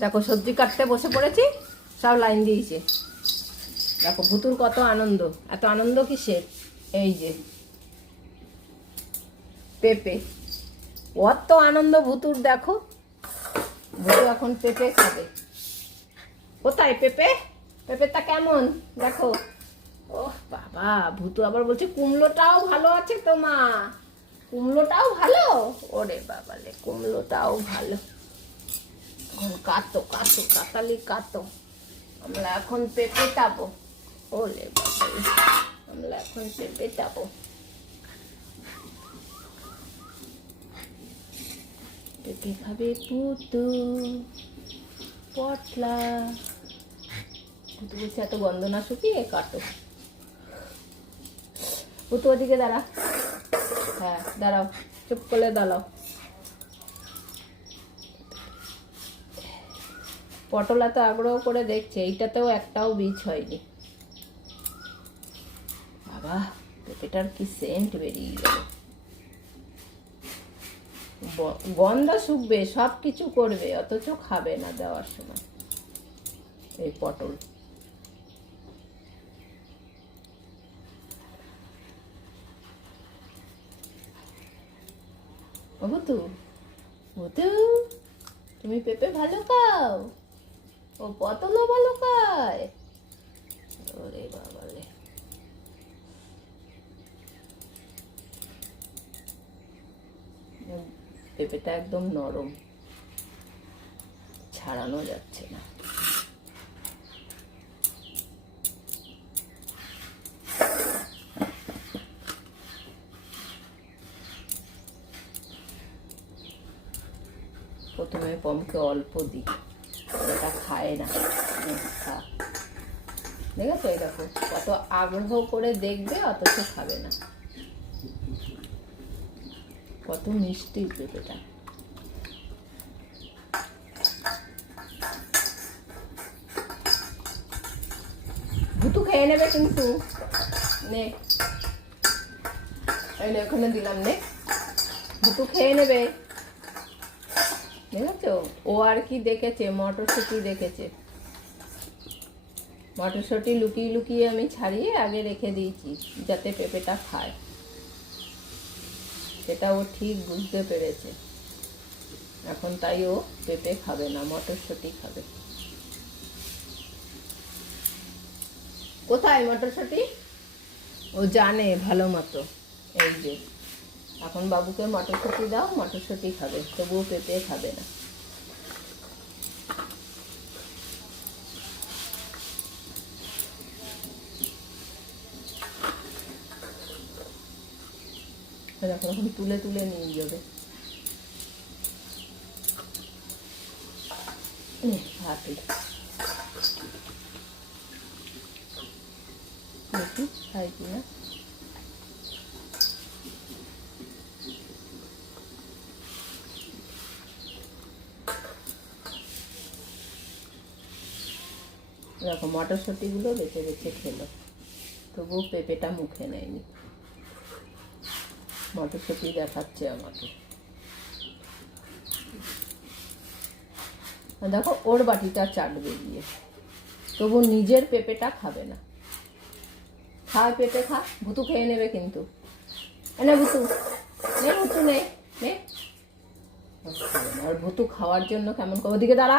দেখো সবজি কাটতে বসে পড়েছি, সব লাইন দিয়েছে। দেখো ভুতুর কত আনন্দ, এত আনন্দ কিসের? এই যে পেঁপে, অত আনন্দ ভুতুর। দেখো ভুতু এখন পেঁপে খাবে। কোথায় পেঁপে? পেঁপেটা কেমন দেখো। ও বাবা, ভুতু আবার বলছে কুমড়োটাও ভালো আছে তো মা, কুমড়োটাও ভালো। ওরে বাবালে, কুমড়োটাও ভালো। এখন কাটো কাটো, কাতালি কাটো, আমরা এখন পেঁপে টাবো। ওরে বাবালে, আমরা এখন পেঁপে টাবো। পেঁপে খাবে পুতু, পটলা। পুতু বলছে এত গন্ধ না শুকিয়ে কাটো। পুতু ওদিকে দাঁড়া, হ্যাঁ দাঁড়াও, চুপ করে দাঁড়াও। পটল এত আগ্রহ করে দেখছে, এইটাতেও একটাও বীজ হয়নি। বাবা, পেঁপেটার কি সেন্ট বেরিয়ে গেল। গন্ধ শুকবে, সব কিছু করবে, অথচ খাবে না দেওয়ার সময়। এই পটল ও ভুতু, ভুতু তুমি পেঁপে ভালো খাও, ও পটলও ভালো খায়। ওরে বাবারে, পেঁপেটা একদম নরম, ছাড়ানো যাচ্ছে না। প্রথমে পমকে অল্প দিই, এটা খায় না। দেখেছো, এই দেখো কত আগ্রহ করে দেখবে, অথচ খাবে না। কত মিষ্টি পেঁপেটা। ভুতু খেয়ে নেবে কিন্তু। নে, ওখানে দিলাম, নে, ভুতু খেয়ে নেবে। দেখেছো, ও আর কি দেখেছে, মটরশুঁটি দেখেছে। মটরশুঁটি লুকিয়ে লুকিয়ে আমি ছাড়িয়ে আগে রেখে দিয়েছি, যাতে পেঁপেটা খায়। সেটা ও ঠিক বুঝতে পেরেছে। এখন তাই ও পেঁপে খাবে না, মটরশুঁটি খাবে। কোথায় মটরশুঁটি? ও জানে ভালো মতো। এই যে এখন বাবুকে মটরশুঁটি দাও, মটরশুঁটি খাবে, তবুও পেঁপে খাবে না। এখন তুলে তুলে নিয়ে যাবে। হাতে দেখি খাই কিনা। দেখো মটরশুঁটিগুলো বেছে বেছে খেলো, তবুও পেঁপেটা মুখে নেয়নি। মটরশুঁটি দেখাচ্ছে আমাকে। দেখো ওর বাটিটা চাটবে গিয়ে, তবু নিজের পেঁপেটা খাবে না। খা পেঁপে খা, ভুতু খেয়ে নেবে কিন্তু। এনে ভুতু, নে ভুতু, নে নে। আর ভুতু খাওয়ার জন্য কেমন করে, ওদিকে দাঁড়া।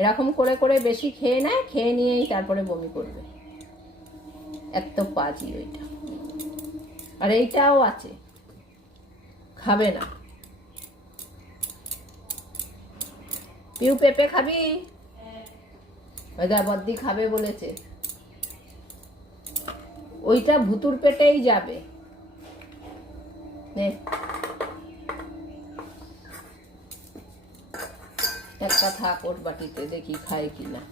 এরকম করে করে বেশি খেয়ে নেয়, খেয়ে নিয়েই তারপরে বমি করবে। এত পাজি ওইটা। আর এইটাও আছে, খাবে না। পিউ পেঁপে খাবি? বদ্দি খাবে বলেছে। ওইটা ভুতুর পেটেই যাবে। নে, একটা থাক ওর বাটিতে, দেখি খায় কিনা।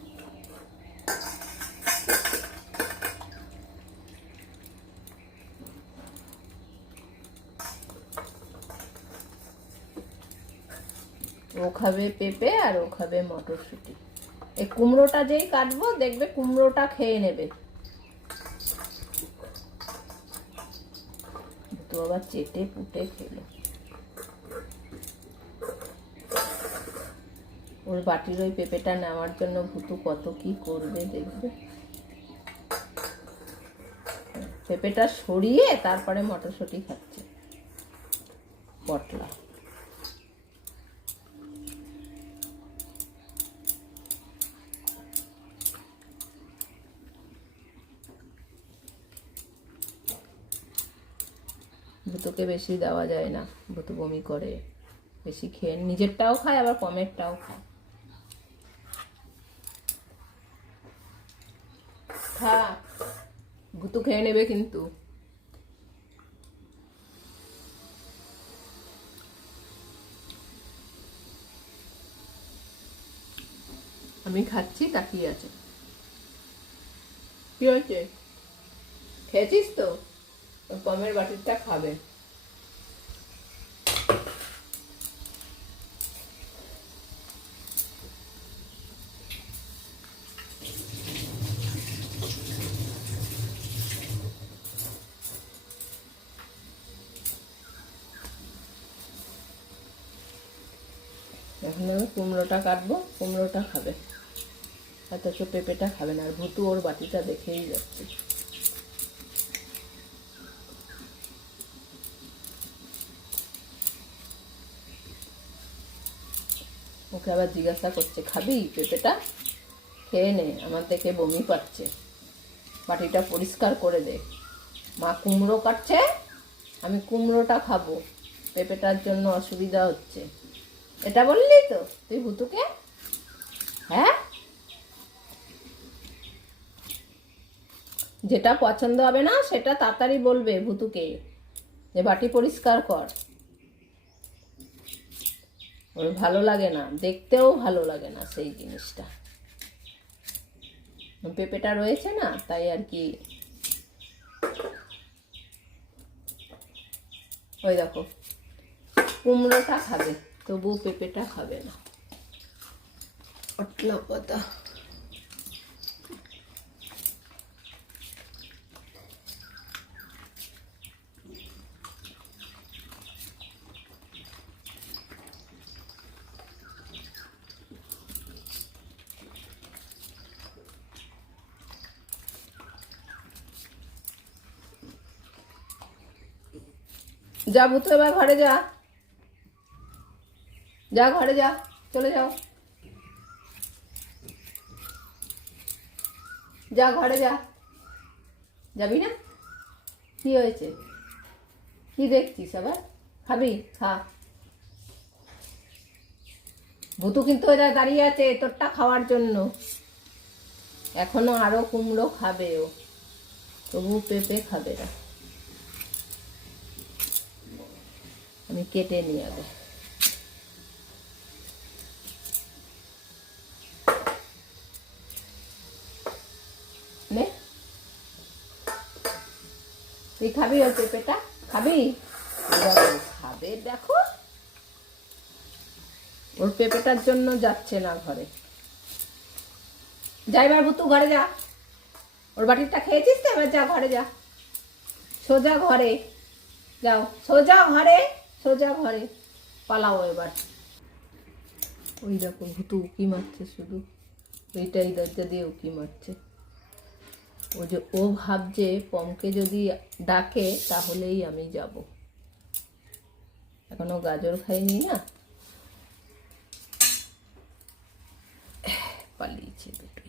ও খাবে পেঁপে আর ও খাবে মটরশুঁটি। এই কুমড়োটা যেই কাটবো দেখবে কুমড়োটা খেয়ে নেবে। তো আবার চেটে পুটে খেলো। ওর বাটির ওই পেঁপেটা নেওয়ার জন্য ভুতু কত কি করবে দেখবে। পেঁপেটা সরিয়ে তারপরে মটরশুঁটি খাচ্ছে পটলা। ভুতুকে বেশি দেওয়া যায় না, ভুতু বমি করে। বেশি খেয়ে নিজেরটাও খায় আবার কমেরটাও খায়। খা, ভুতু খেয়ে নেবে কিন্তু। আমি খাচ্ছি, তাকিয়ে আছে। কি হয়েছে, খেয়েছিস তো? কমের বাটিরটা খাবে। এখন আমি কুমড়োটা কাটবো, কুমড়োটা খাবে, অথচ পেঁপেটা খাবে না। আর ভুতু ওর বাটিটা দেখেই যাচ্ছে। ওকে আবার জিজ্ঞাসা করছে, খাবি পেঁপেটা? খেয়ে নে, আমার দেখে বমি পাচ্ছে, বাটিটা পরিষ্কার করে দে। মা কুমড়ো কাটছে, আমি কুমড়োটা খাবো, পেঁপেটার জন্য অসুবিধা হচ্ছে। এটা বললি তো তুই ভুতুকে? হ্যাঁ, যেটা পছন্দ হবে না সেটা তাড়াতাড়ি বলবে ভুতুকে, যে বাটি পরিষ্কার কর। ওর ভালো লাগে না, দেখতেও ভালো লাগে না সেই জিনিসটা। পেঁপেটা রয়েছে না, তাই আর কি। ওই দেখো, কুমড়োটা খাবে তবু পেঁপেটা খাবে না। পটলা পাতা। যা ভুতু, এবার ঘরে যা, যা ঘরে যা, চলে যাও, যা ঘরে যা। যাবি না? কি হয়েছে, কি দেখছিস আবার? খাবি, খা। ভুতু কিন্তু ওরা দাঁড়িয়ে আছে তোরটা খাওয়ার জন্য। এখনো আরো কুমড়ো খাবে ও, তবু পেঁপে খাবে না। আমি কেটে নিয়ে যাবো। নে, তুই খাবি ওর পেঁপেটা? খাবি? খাবে, দেখো ওর পেঁপেটার জন্য যাচ্ছে না ঘরে। যাইবার ভুতু ঘরে যা, ওর বাটিরটা খেয়েছিস তো, এবার যা ঘরে যা, সোজা ঘরে যাও, সোজা ঘরে, সোজা ঘরে পালাও এবার। ওই দেখো ভুতু উকি মারছে, শুধু এইটাই দরজা দিয়ে উকি মারছে। ও যে ও ভাবছে পমকে যদি ডাকে তাহলেই আমি যাব। এখনো গাজর খাইনি না, পালিয়েছে দুটোই।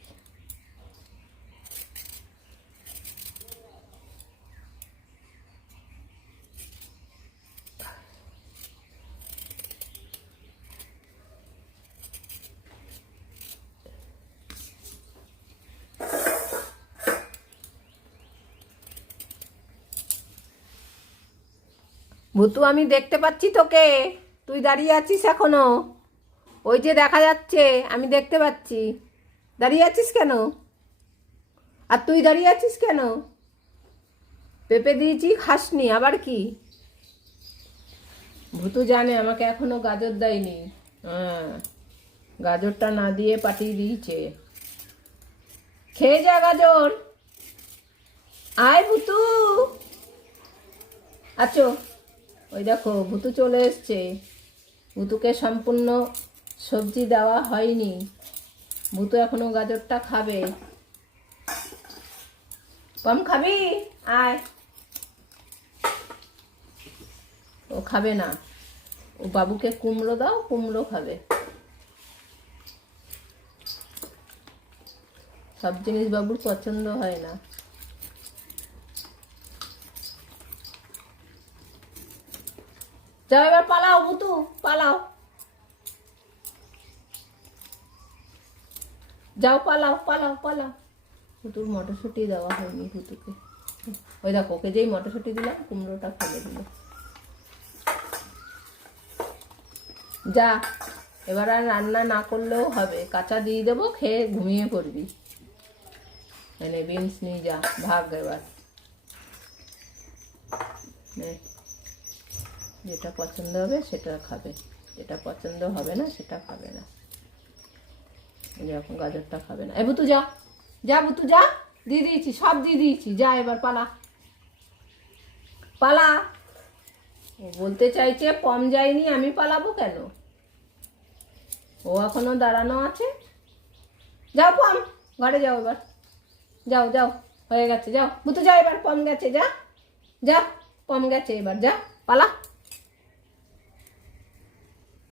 ভুতু, আমি দেখতে পাচ্ছি তোকে, তুই দাঁড়িয়ে আছিস এখনো। ওই যে দেখা যাচ্ছে, আমি দেখতে পাচ্ছি। দাঁড়িয়ে আছিস কেন? আর তুই দাঁড়িয়ে আছিস কেন? পেঁপে দিয়েছি, খাসনি, আবার কি? ভুতু জানে আমাকে এখনো গাজর দেয়নি। হ্যাঁ, গাজরটা না দিয়ে পাঠিয়ে দিয়েছে। খেয়ে যা গাজর। আয় ভুতু, আছো? ওই দেখো ভুতু চলে এসছে। ভুতুকে সম্পূর্ণ সবজি দেওয়া হয়নি, ভুতু এখনো গাজরটা খাবে। পম খাবি? আয়। ও খাবে না, ও বাবুকে কুমড়ো দাও, কুমড়ো খাবে। সব জিনিস বাবুর পছন্দ হয় না। যাও এবার পালাও ভুতু, পালাও, যাও পালাও পালাও পালাও। ভুতুর মটরশুঁটি দেওয়া হয়নি ভুতুকে। ওই দেখো, ওকে যেই মটরশুঁটি দিলাম কুমড়োটা ফেলে দিল। যা, এবার আর রান্না না করলেও হবে, কাঁচা দিয়ে দেবো, খেয়ে ঘুমিয়ে পড়বি। এনে বিনস নিয়ে যা, ভাগ এবার। যেটা পছন্দ হবে সেটা খাবে, যেটা পছন্দ হবে না সেটা খাবে না। এখন গাজরটা খাবে না। এ বুতু যা, যা বুতু যা, দিয়ে দিয়েছি, সব দিয়ে দিয়েছি, যা এবার পালা পালা। ও বলতে চাইছে পম যায়নি, আমি পালাবো কেন? ও এখনো দাঁড়ানো আছে। যাও পম, ঘরে যাও এবার, যাও যাও, হয়ে গেছে, যাও বুতু যা, এবার পম গেছে, যা যা, পম গেছে, এবার যা পালা।